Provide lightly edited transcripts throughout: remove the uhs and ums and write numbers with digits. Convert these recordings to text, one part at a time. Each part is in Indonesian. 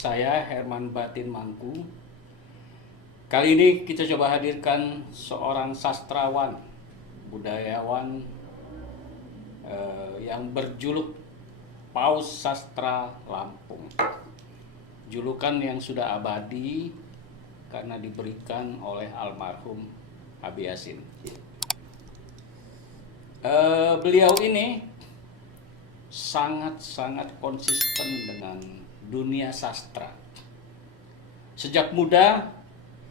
Saya Herman Batin Mangku. Kali ini kita coba hadirkan seorang sastrawan, budayawan yang berjuluk Paus Sastra Lampung. Julukan yang sudah abadi karena diberikan oleh almarhum Abi Yasin. Beliau ini sangat-sangat konsisten dengan dunia sastra. Sejak muda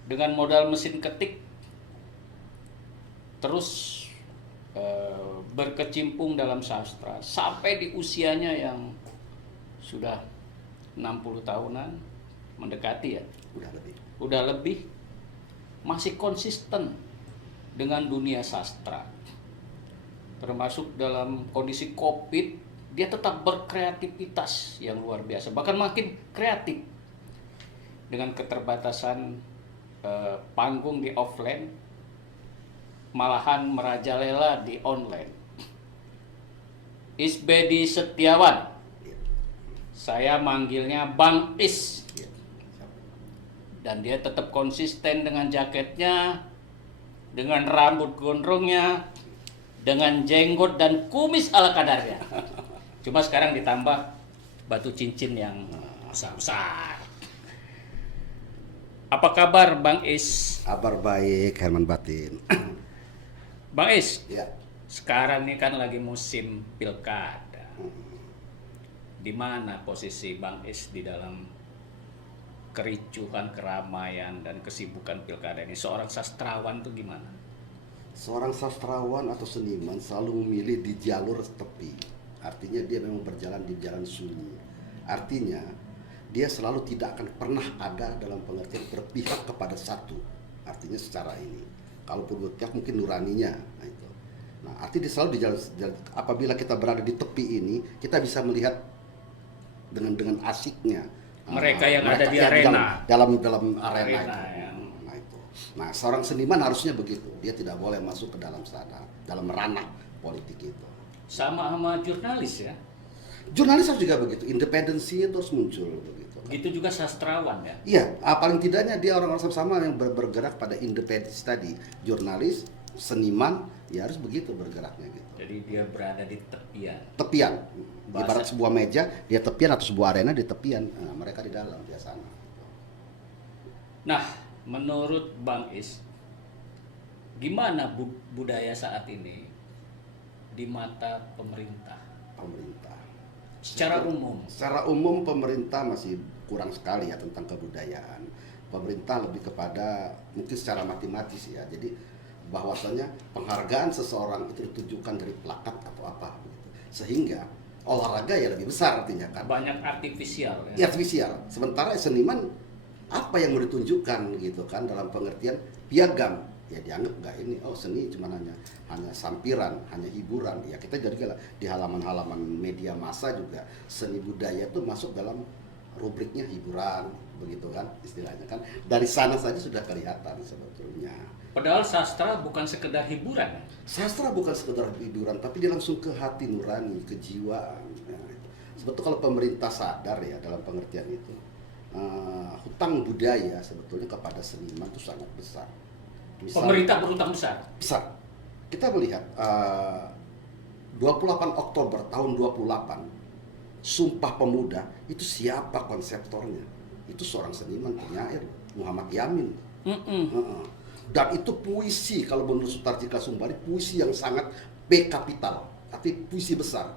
dengan modal mesin ketik terus berkecimpung dalam sastra sampai di usianya yang sudah 60 tahunan mendekati ya. Udah lebih masih konsisten dengan dunia sastra. Termasuk dalam kondisi Covid, dia tetap berkreativitas yang luar biasa, bahkan makin kreatif dengan keterbatasan panggung di offline, malahan merajalela di online. Isbedi Setiawan, saya manggilnya Bang Is, dan dia tetap konsisten dengan jaketnya, dengan rambut gondrongnya, dengan jenggot dan kumis ala kadarnya. Cuma sekarang ditambah batu cincin yang besar-besar. Apa kabar Bang Is? Kabar baik, Herman Batin. Bang Is, Ya. sekarang ini kan lagi musim pilkada. Di mana posisi Bang Is di dalam kericuhan, keramaian, dan kesibukan pilkada ini? Seorang sastrawan tuh gimana? Seorang sastrawan atau seniman selalu memilih di jalur tepi. Artinya dia memang berjalan di jalan sunyi. Artinya dia selalu tidak akan pernah ada dalam pengertian berpihak kepada satu. Artinya secara ini. Kalaupun berpihak mungkin nuraninya. Nah, itu. Nah, artinya dia selalu di jalan, apabila kita berada di tepi ini, kita bisa melihat dengan asiknya Mereka yang ada di yang arena. dalam arena Arena, itu. ya. Nah, itu. Nah, seorang seniman harusnya begitu. Dia tidak boleh masuk ke dalam sana, dalam ranah politik itu. Sama jurnalis ya. Jurnalis harus juga begitu, independensinya terus muncul begitu. Begitu juga sastrawan ya. Iya, paling tidaknya dia orang-orang sama yang bergerak pada independensi tadi. Jurnalis, seniman, ya harus begitu bergeraknya gitu. Jadi dia berada di tepian. Tepian, Bahasa- ibarat sebuah meja, dia tepian atau sebuah arena di tepian. Nah, mereka di dalam biasanya. Nah, menurut Bang Is, gimana budaya saat ini di mata pemerintah? Pemerintah. Secara umum. Secara umum pemerintah masih kurang sekali ya tentang kebudayaan. Pemerintah lebih kepada mungkin secara matematis ya. Jadi bahwasanya penghargaan seseorang itu ditujukan dari plakat atau apa begitu. Sehingga olahraga ya lebih besar artinya kan. Banyak artifisial ya. Ya artifisial. Sementara seniman apa yang mau ditunjukkan gitu kan dalam pengertian piagam. Ya dianggap enggak ini seni cuma hanya sampiran, hanya hiburan. Ya kita jadi di halaman-halaman media massa juga seni budaya itu masuk dalam rubriknya hiburan begitu kan istilahnya kan. Dari sana saja sudah kelihatan sebetulnya. Padahal sastra bukan sekedar hiburan ya. Sastra bukan sekedar hiburan, tapi dia langsung ke hati nurani, kejiwaan. Ya. Sebetulnya kalau pemerintah sadar ya dalam pengertian itu, hutang budaya sebetulnya kepada seniman itu sangat besar. Pemerintah berhutang besar. Besar. Kita melihat 28 Oktober tahun 28, Sumpah Pemuda itu siapa konseptornya? Itu seorang seniman penyair Muhammad Yamin. Dan itu puisi kalau menurut Sutarji Kasumbari puisi yang sangat kapital, tapi puisi besar.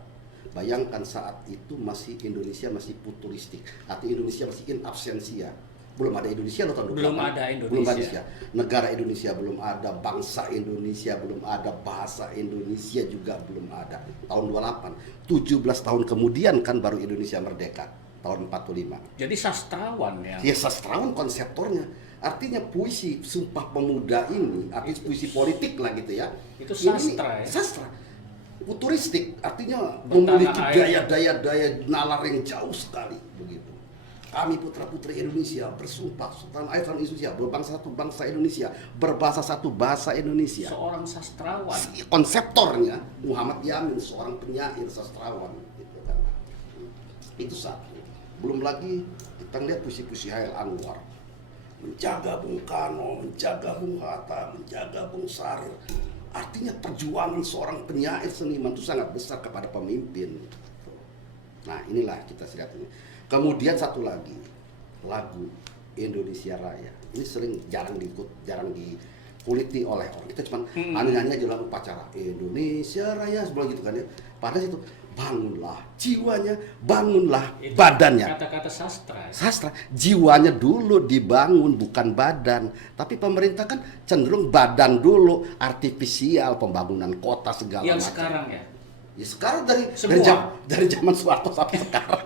Bayangkan saat itu Indonesia masih futuristik, artinya Indonesia masih in absentia. Belum ada Indonesia loh tahun 28. Belum ada Indonesia. Belum ada negara Indonesia belum ada, bangsa Indonesia belum ada, bahasa Indonesia juga belum ada. Tahun 28, 17 tahun kemudian kan baru Indonesia merdeka, tahun 45. Jadi sastrawan ya. Ya sastrawan konseptornya. Artinya puisi Sumpah Pemuda ini, artinya puisi politik lah gitu ya. Itu sastra ya. Sastra. Futuristik, artinya Bertanah memiliki air. daya nalar yang jauh sekali begitu. Kami putra-putri Indonesia bersumpah tanah air Indonesia, berbangsa satu bangsa Indonesia, berbahasa satu bahasa Indonesia. Seorang sastrawan. Konseptornya Muhammad Yamin, seorang penyair sastrawan gitu kan. Itu satu. Belum lagi kita lihat puisi-puisi Hairil Anwar, menjaga Bung Karno, menjaga Bung Hatta, menjaga Bung Sarir. Artinya perjuangan seorang penyair seniman itu sangat besar kepada pemimpin. Nah inilah kita lihat ini. Kemudian satu lagi, lagu Indonesia Raya. Ini jarang dikuliti oleh orang. Kita cuma nyanyi aja dalam upacara Indonesia Raya sebelum gitu kan ya. Padahal itu bangunlah jiwanya, bangunlah itu badannya. Kata-kata sastra. Sastra, jiwanya dulu dibangun bukan badan. Tapi pemerintah kan cenderung badan dulu, artifisial, pembangunan kota segala Yang macam. sekarang ya. Ya sekarang dari Semua. dari zaman Soeharto sampai sekarang.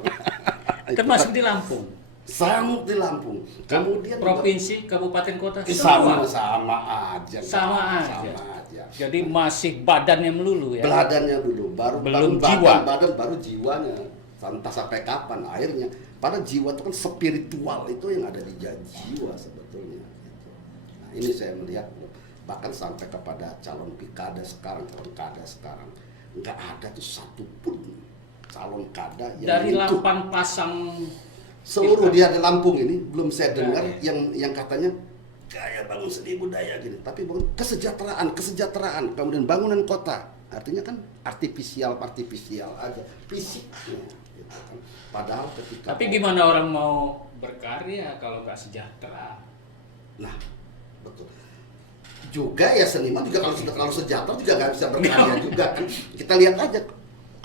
Termasuk di Lampung. Sangat di Lampung. Kemudian Provinsi, kabupaten, kota sama semua. aja. Sama aja. Sama aja. Jadi masih badannya melulu ya. Beladannya dulu, Belum baru jiwa. badan baru jiwanya. Entah sampai kapan akhirnya. Padahal jiwa itu kan spiritual, itu yang ada di jiwa sebetulnya. Gitu. Nah, ini saya melihat bahkan sampai kepada calon kada sekarang, nggak ada tuh satupun calon kada yang Dari menyentuh. 8 pasang Seluruh dia di Lampung ini belum saya dengar Ya. yang katanya kayak bangun seni budaya gini, tapi bangun kesejahteraan, kemudian bangunan kota. Artinya kan artifisial aja, fisiknya gitu kan. Padahal ketika Tapi gimana orang mau berkarya kalau nggak sejahtera? Nah, betul. Juga ya seniman juga kalau sudah terlalu sejahtera juga nggak bisa berkarya juga kan. Kita lihat aja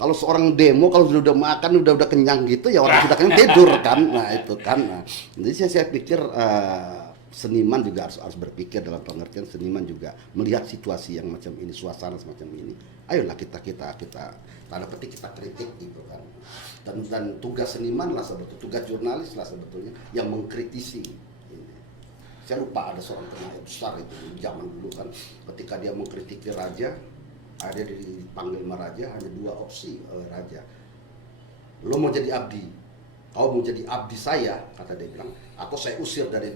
kalau seorang demo kalau sudah makan udah kenyang gitu ya orang sudah kenyang tidur kan. Nah itu kan. Nah, jadi saya pikir seniman juga harus berpikir dalam pengertian seniman juga melihat situasi yang macam ini, suasana semacam ini. Ayolah kita tanda petik kita kritik gitu kan. Dan tugas seniman lah sebetulnya, tugas jurnalis lah sebetulnya yang mengkritisi. Saya lupa ada seorang penyair besar itu zaman dulu kan, ketika dia mengkritiki raja, ada dipanggil sama raja, hanya 2 opsi oleh raja. Lo mau jadi abdi, kau mau jadi abdi saya, kata dia bilang, atau saya usir dari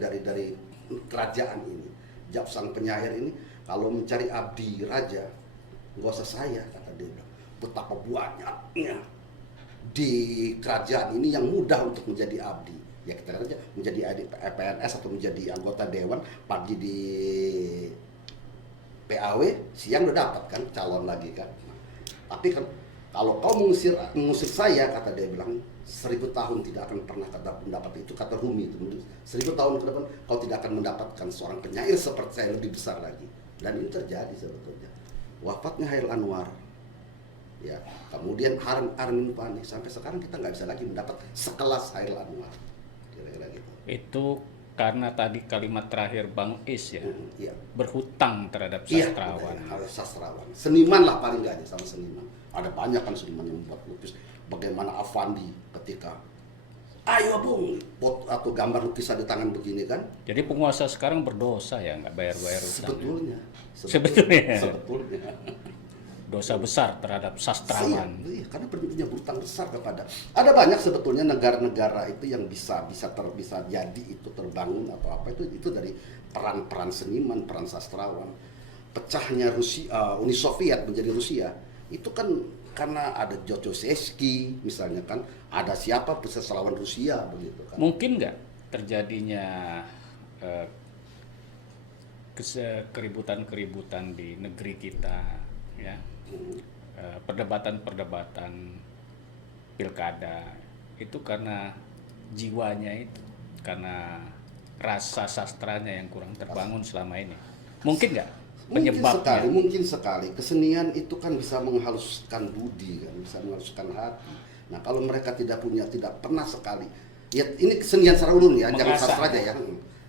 kerajaan ini. Jawab sang penyair ini, kalau mencari abdi raja, gak usah saya, kata dia bilang. Betapa banyaknya di kerajaan ini yang mudah untuk menjadi abdi. Ya kita kata aja menjadi PNS atau menjadi anggota dewan, pagi di PAW, siang udah dapat kan calon lagi kan. Nah, tapi kan kalau kau mengusir saya, kata dia bilang, 1000 tahun tidak akan pernah mendapat itu, kata Rumi itu. 1000 tahun ke depan kau tidak akan mendapatkan seorang penyair seperti saya lebih besar lagi. Dan ini terjadi sebetulnya. Wafatnya Hairil Anwar, ya, kemudian Armin Nupani, sampai sekarang kita nggak bisa lagi mendapat sekelas Hairil Anwar. Kira-kira gitu. Itu karena tadi kalimat terakhir Bang Is ya, Iya. berhutang terhadap Iya, sastrawan. harus sastrawan. Seniman lah paling nggak aja sama seniman. Ada banyak kan seniman yang membuat lukis. Bagaimana Avandi ketika, ayo Bung, atau gambar lukisan di tangan begini kan. Jadi penguasa sekarang berdosa ya, nggak bayar-bayar utang. Sebetulnya. Dosa besar terhadap sastrawan. Iya, karena punya berutang besar kepada. Ada banyak sebetulnya negara-negara itu yang bisa jadi itu terbangun atau apa itu dari peran seniman, peran sastrawan. Pecahnya Uni Soviet menjadi Rusia itu kan karena ada Dostoyevsky misalnya kan, ada siapa sastrawan Rusia begitu kan. Mungkin nggak terjadinya keributan-keributan di negeri kita ya, perdebatan-perdebatan pilkada itu karena jiwanya itu, karena rasa sastranya yang kurang terbangun selama ini. Mungkin nggak penyebabnya? Mungkin sekali. Kesenian itu kan bisa menghaluskan budi kan, bisa menghaluskan hati. Nah kalau mereka tidak pernah sekali, ya ini kesenian secara umum ya, jangan sastra aja ya.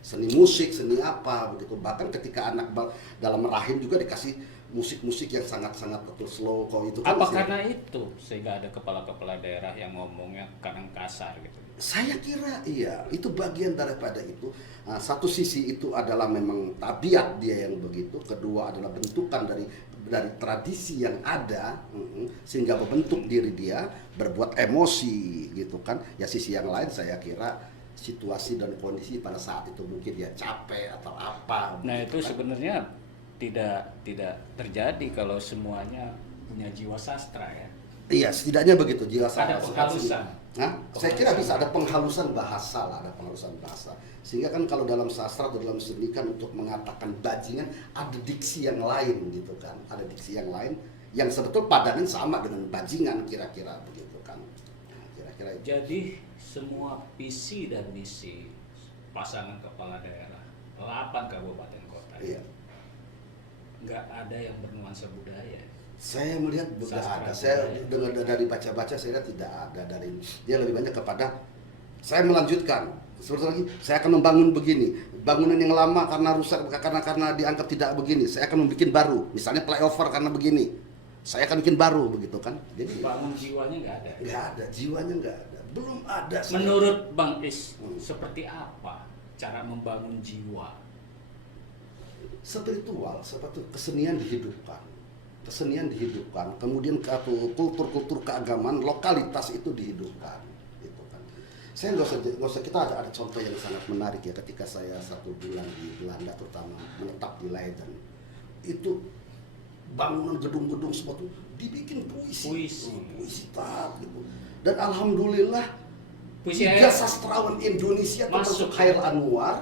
Seni musik, seni apa begitu. Bahkan ketika anak dalam rahim juga dikasih musik-musik yang sangat-sangat betul slow kok itu kan. Apa karena itu sehingga ada kepala-kepala daerah yang ngomongnya kadang kasar gitu? Saya kira iya, itu bagian daripada itu. Nah, satu sisi itu adalah memang tabiat dia yang begitu, kedua adalah bentukan dari tradisi yang ada, sehingga membentuk diri dia berbuat emosi gitu kan. Ya sisi yang lain saya kira situasi dan kondisi pada saat itu mungkin dia capek atau apa. Nah itu kan sebenarnya tidak terjadi kalau semuanya punya jiwa sastra ya. Iya, setidaknya begitu. Jika Ada penghalusan. Nah, saya kira bisa ada penghalusan bahasa lah, ada penghalusan bahasa. Sehingga kan kalau dalam sastra atau dalam seni kan untuk mengatakan bajingan ada diksi yang lain gitu kan, ada diksi yang lain yang sebetulnya padangan sama dengan bajingan kira-kira begitu kan. Nah, kira-kira itu. Jadi semua visi dan misi pasangan kepala daerah 8 kabupaten kota Iya. nggak ada yang bernuansa budaya. Saya melihat tidak Sastra ada. Saya budaya. dengar dari baca-baca saya lihat tidak ada dari dia lebih banyak kepada saya melanjutkan. Seperti lagi, saya akan membangun begini. Bangunan yang lama karena rusak karena dianggap tidak begini. Saya akan membuat baru. Misalnya flyover karena begini. Saya akan bikin baru begitu kan. Jadi Bangun jiwanya nggak ada. nggak ada, jiwanya nggak ada. Belum ada. saya. Menurut Bang Is, seperti apa cara membangun jiwa? Spiritual, seperti kesenian dihidupkan. Kesenian dihidupkan, kemudian kultur-kultur keagamaan, lokalitas itu dihidupkan. Gitu kan. Saya nggak usah kita ada contoh yang sangat menarik ya ketika saya 1 bulan di Belanda terutama menetap di Leiden. Itu bangunan gedung-gedung semua tuh dibikin puisi tat gitu. Dan alhamdulillah Puisi 3 sastrawan Indonesia termasuk Khair Anwar,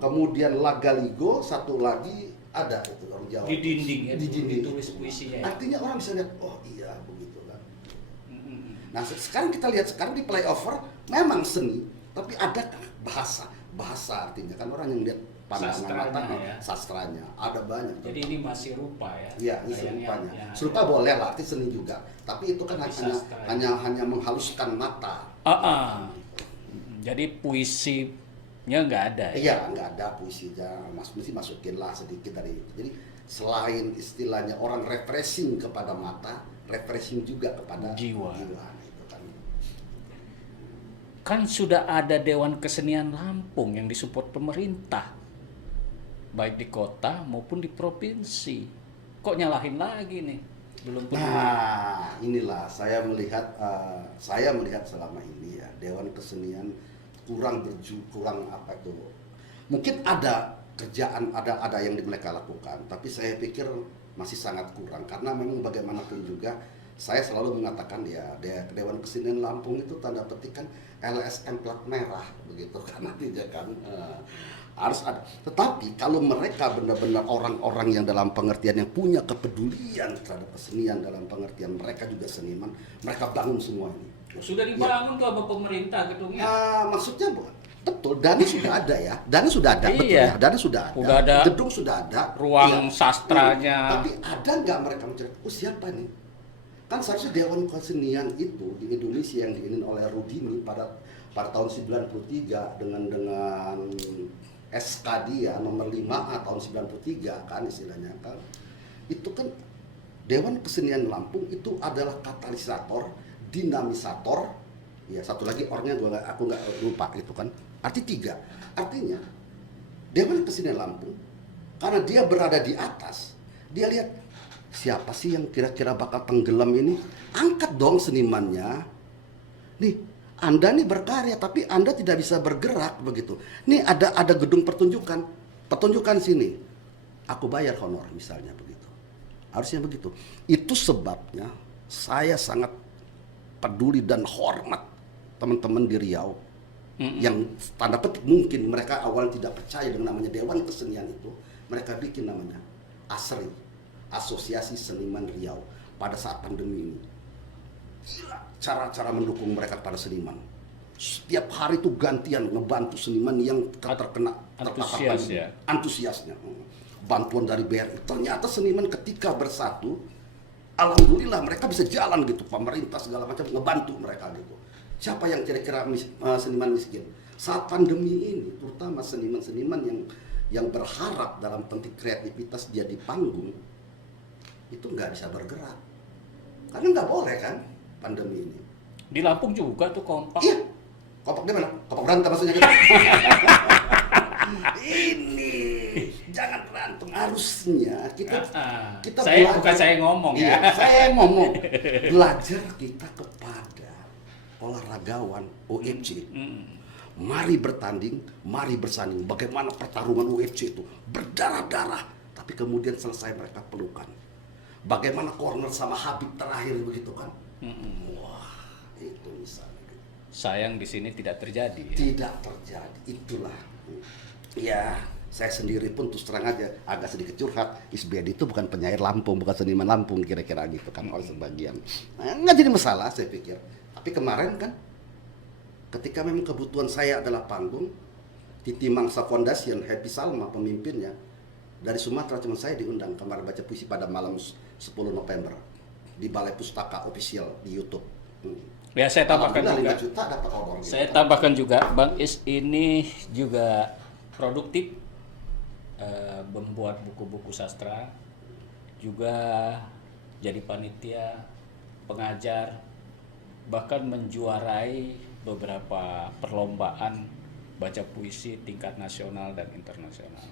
kemudian Lagaligo, satu lagi ada itu orang Jawa. Di dinding ya, di dinding ditulis puisinya ya. Artinya orang bisa lihat, oh iya begitu kan. Mm-mm. Nah sekarang kita lihat sekarang di flyover memang seni, tapi ada bahasa artinya kan orang yang lihat pandangan Sastranya mata ya. sastranya ada banyak. Jadi ini masih rupa ya. Iya, ini Kayak serupanya. yang- Serupa boleh lah, arti seni juga. Tapi itu kan Tapi hanya sastra. hanya menghaluskan mata. Jadi puisinya nggak ada ya? Iya, nggak ada puisinya. Mesti masukin lah sedikit dari itu. Jadi selain istilahnya orang refreshing kepada mata, refreshing juga kepada Jiwa. Itu kan. Kan sudah ada Dewan Kesenian Lampung yang disupport pemerintah, baik di kota maupun di provinsi. Kok nyalahin lagi nih? Belum peduli. Nah, inilah saya melihat selama ini ya Dewan Kesenian kurang apa itu. Mungkin ada kerjaan ada yang mereka lakukan, tapi saya pikir masih sangat kurang karena memang bagaimanapun juga saya selalu mengatakan ya Dewan Kesenian Lampung itu tanda petik kan LSM plat merah begitu kan nantinya kan. Harus ada. Tetapi kalau mereka benar-benar orang-orang yang dalam pengertian yang punya kepedulian terhadap kesenian dalam pengertian mereka juga seniman, mereka bangun semua ini. Sudah dibangun tuh sama pemerintah gedungnya. Maksudnya betul, dana sudah ada ya, dana sudah ada, betul Iya. ya, dana sudah ada, Udah ada gedung sudah ada, ruang iya. sastranya. Tapi ada nggak mereka mencari? Oh siapa nih? Kan seharusnya Dewan Kesenian itu di Indonesia yang diinin oleh Rudini pada tahun 93 dengan SK dia nomor 5A tahun 93 kan istilahnya kan. Itu kan Dewan Kesenian Lampung itu adalah katalisator, dinamisator, ya satu lagi orangnya aku nggak lupa gitu kan. Arti 3. Artinya Dewan Kesenian Lampung karena dia berada di atas, dia lihat siapa sih yang kira-kira bakal tenggelam ini, angkat dong senimannya. Nih, Anda nih berkarya tapi Anda tidak bisa bergerak begitu. Nih ada gedung pertunjukan sini. Aku bayar honor misalnya begitu. Harusnya begitu. Itu sebabnya saya sangat peduli dan hormat teman-teman di Riau yang tanda petik mungkin mereka awalnya tidak percaya dengan namanya Dewan Kesenian itu. Mereka bikin namanya ASRI, Asosiasi Seniman Riau pada saat pandemi ini. Gila cara-cara mendukung mereka pada seniman. Setiap hari itu gantian ngebantu seniman yang terkena antusias ya. Antusiasnya. Bantuan dari BRI. Ternyata seniman ketika bersatu, alhamdulillah mereka bisa jalan gitu. Pemerintah segala macam ngebantu mereka gitu. Siapa yang kira-kira seniman miskin? Saat pandemi ini, terutama seniman-seniman yang berharap dalam penting kreativitas dia di panggung, itu nggak bisa bergerak. Karena nggak boleh kan pandemi ini. Di Lampung juga tuh kompak. Iya. Kompak di mana? Kompak berantem maksudnya gitu. Ini jangan berantem. Harusnya kita Saya belajar. bukan saya ngomong Iya, ya. saya ngomong. Belajar kita kepada olahragawan UFC. Mari bertanding, mari bersanding. Bagaimana pertarungan UFC itu berdarah-darah, tapi kemudian selesai mereka pelukan. Bagaimana corner sama Habib terakhir begitu kan? Wah, itu misalnya. Sayang di sini tidak terjadi. Tidak terjadi, itulah. Ya, saya sendiri pun terus terang aja agak sedikit curhat. Isbedi itu bukan penyair Lampung, bukan seniman Lampung kira-kira gitu kan oleh sebagian. Nah, nggak jadi masalah saya pikir. Tapi kemarin kan, ketika memang kebutuhan saya adalah panggung, Titi Mangsa Foundation, Happy Salma pemimpinnya, dari Sumatera cuma saya diundang kemarin baca puisi pada malam 10 November di Balai Pustaka Official di YouTube. Ya, saya tambahkan Alhamdulillah, juga. 5 juta dapat honor gitu. Saya tambahkan juga, Bang Is ini juga produktif, membuat buku-buku sastra, juga jadi panitia, pengajar, bahkan menjuarai beberapa perlombaan baca puisi tingkat nasional dan internasional.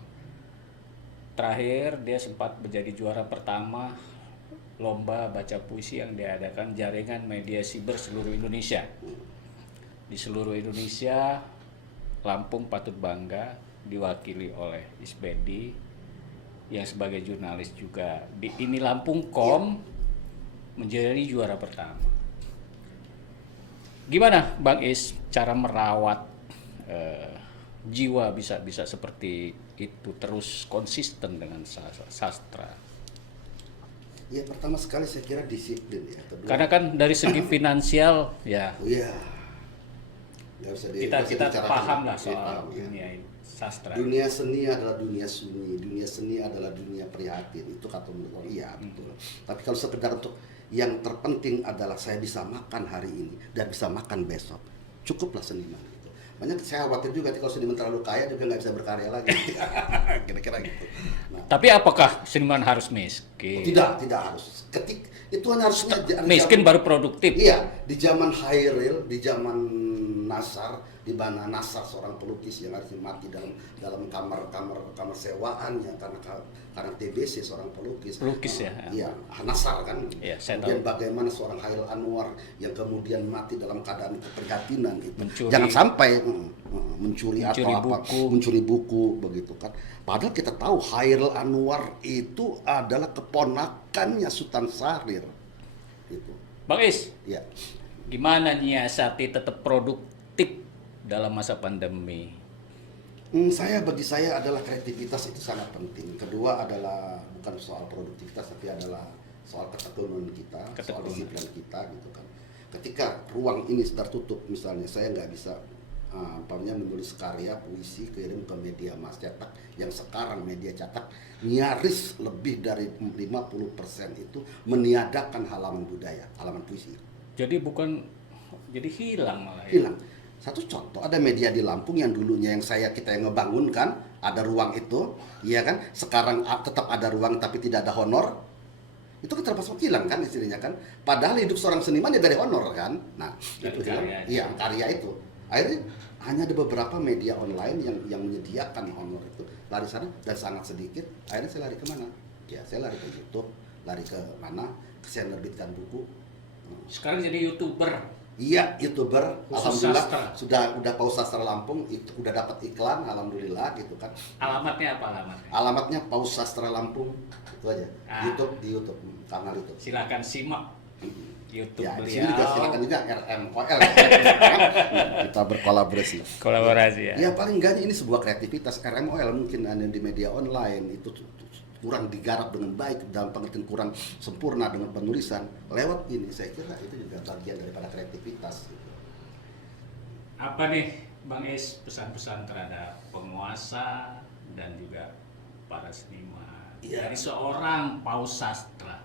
Terakhir dia sempat menjadi juara pertama lomba baca puisi yang diadakan jaringan media siber seluruh Indonesia. Di seluruh Indonesia, Lampung patut bangga diwakili oleh Isbedi yang sebagai jurnalis juga di Ini Lampung.com menjadi juara pertama. Gimana Bang Is cara merawat jiwa bisa seperti itu terus konsisten dengan sastra? Ya pertama sekali saya kira disiplin ya. Kedua, Karena kan dari segi finansial ya oh iya. Nggak usah kita bicarakan. paham lah Iya, soal paham, ya. dunia ini, sastra. Dunia seni adalah dunia sunyi, dunia seni adalah dunia prihatin. Itu kata menurut orang, iya betul. Tapi kalau sekedar untuk yang terpenting adalah saya bisa makan hari ini dan bisa makan besok, cukuplah seniman gitu. Banyak saya khawatir juga kalau seniman terlalu kaya juga nggak bisa berkarya lagi, kira-kira gitu. Nah, Tapi apakah seniman harus miskin? tidak harus. Itu hanya harusnya Miskin baru produktif. Iya, di zaman Hairil, di zaman Nasar, di mana Nasar seorang pelukis yang harusnya mati dalam kamar sewaannya karena TBC seorang pelukis. Pelukis ya. Iya, Nasar kan. Iya, saya Kemudian tahu. bagaimana seorang Hairil Anwar yang kemudian mati dalam keadaan keprihatinan itu. Mencuri. Jangan sampai mencuri atau apa, buku. mencuri buku begitu kan. Padahal kita tahu Hairil Anwar itu adalah keponakannya Sultan Syahrir. Itu. Bang Is, Ya. gimana nyiasati tetap produktif dalam masa pandemi? Bagi saya adalah kreativitas itu sangat penting. Kedua adalah bukan soal produktivitas tapi adalah soal ketekunan kita, soal disiplin kita gitu kan. Ketika ruang ini tertutup misalnya saya nggak bisa menulis karya puisi kirim ke media mas cetak yang sekarang media cetak nyaris lebih dari 50% itu meniadakan halaman budaya, halaman puisi. Jadi hilang malah ya. Hilang. Satu contoh, ada media di Lampung yang dulunya kita yang ngebangunkan, ada ruang itu, iya kan? Sekarang tetap ada ruang tapi tidak ada honor. Itu kan terpaksa hilang kan istilahnya kan. Padahal hidup seorang seniman ya dari honor kan. Nah, Dari itu hilang. karya. Iya, karya itu. Akhirnya hanya ada beberapa media online yang menyediakan honor itu. Lari sana dan sangat sedikit. Akhirnya saya lari kemana? Ya, saya lari ke YouTube, lari ke mana? Saya menerbitkan buku. Sekarang jadi YouTuber. Iya, YouTuber, Khusus alhamdulillah sastra. sudah Paus Sastra Lampung itu udah dapat iklan, alhamdulillah gitu kan. Alamatnya apa alamatnya? Alamatnya Paus Sastra Lampung itu aja. Ah. di YouTube kanal itu. Silakan simak YouTube Ya, di beliau. sini juga silakan juga RMOL. Kita berkolaborasi. Kolaborasi ya. Ya paling enggak ini sebuah kreativitas RMOL mungkin ada di media online itu kurang digarap dengan baik dalam pengertian kurang sempurna dengan penulisan lewat ini saya kira itu juga bagian daripada kreativitas gitu. Apa nih Bang Is pesan-pesan terhadap penguasa dan juga para seniman Iya. dari seorang paus sastra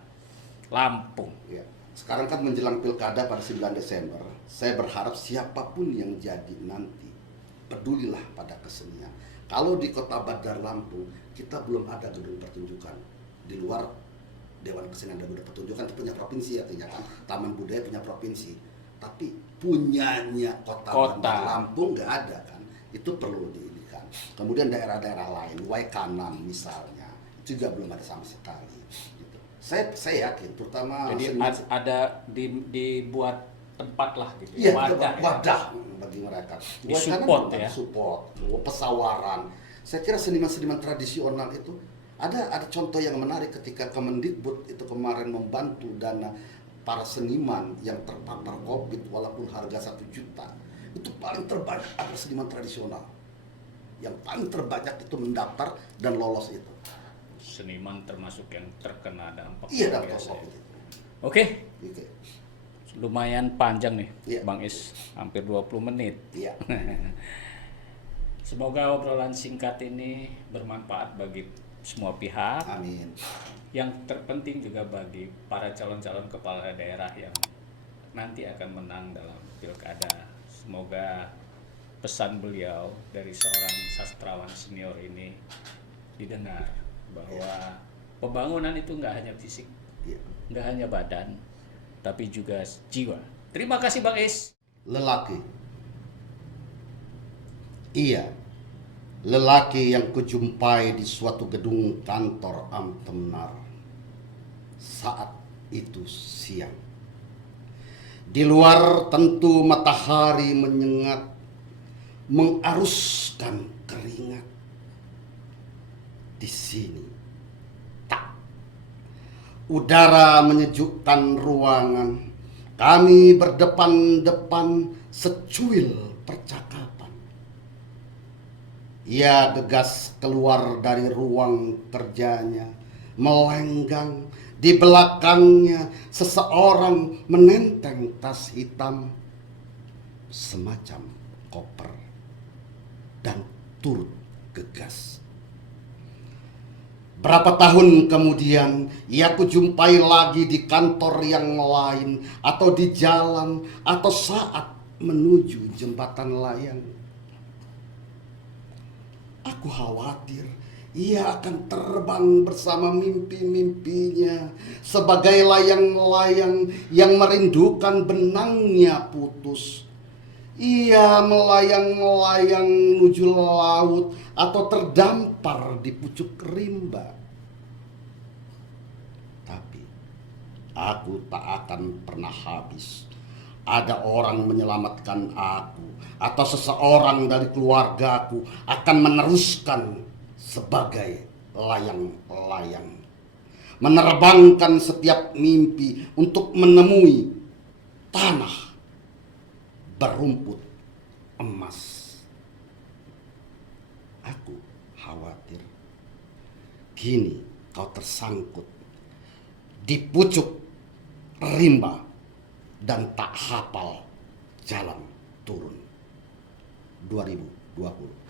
Lampung? Ya. Sekarang kan menjelang pilkada pada 9 Desember saya berharap siapapun yang jadi nanti pedulilah pada kesenian. Kalau di Kota Badar Lampung kita belum ada gedung pertunjukan di luar Dewan Kesenian dan Budaya Pertunjukan itu punya provinsi artinya kan Taman Budaya punya provinsi tapi punyanya Kota Bandar Lampung nggak ada kan itu perlu diindikan. Kemudian daerah-daerah lain Waikanan misalnya itu juga belum ada sama sekali gitu. Saya yakin terutama Jadi ada dibuat tempat lah gitu. iya, wadah. Bagi mereka. Disupport ya. Support, pesawaran. Saya kira seniman-seniman tradisional itu ada contoh yang menarik ketika Kemendikbud itu kemarin membantu dana para seniman yang terpapar COVID walaupun harga 1 juta, itu paling terbanyak adalah seniman tradisional. Yang paling terbanyak itu mendaftar dan lolos itu. Seniman termasuk yang terkena dampak Iya, luar dampak biasa COVID ya. itu. Oke, Oke. lumayan panjang nih Iya. Bang Is, hampir 20 menit. Iya. Semoga obrolan singkat ini bermanfaat bagi semua pihak. Amin. Yang terpenting juga bagi para calon-calon kepala daerah yang nanti akan menang dalam pilkada. Semoga pesan beliau dari seorang sastrawan senior ini didengar bahwa pembangunan itu nggak hanya fisik, Iya. nggak hanya badan, tapi juga jiwa. Terima kasih Bang Is. Lelaki. Iya. Lelaki yang kujumpai di suatu gedung kantor Amtemnar. Saat itu siang. Di luar tentu matahari menyengat, mengaruskan keringat. Di sini tak. Udara menyejukkan ruangan. Kami berdepan-depan secuil percakapan. Ia gegas keluar dari ruang kerjanya, melenggang. Di belakangnya seseorang menenteng tas hitam semacam koper dan turut gegas. Berapa tahun kemudian ia kujumpai lagi di kantor yang lain atau di jalan atau saat menuju jembatan layang. Aku khawatir ia akan terbang bersama mimpi-mimpinya sebagai layang-layang yang merindukan benangnya putus. Ia melayang-layang menuju laut atau terdampar di pucuk rimba. Tapi aku tak akan pernah habis. Ada orang menyelamatkan aku atau seseorang dari keluargaku akan meneruskan sebagai layang-layang, menerbangkan setiap mimpi untuk menemui tanah berumput emas. Aku khawatir kini kau tersangkut di pucuk rimba dan tak hafal jalan turun. 2020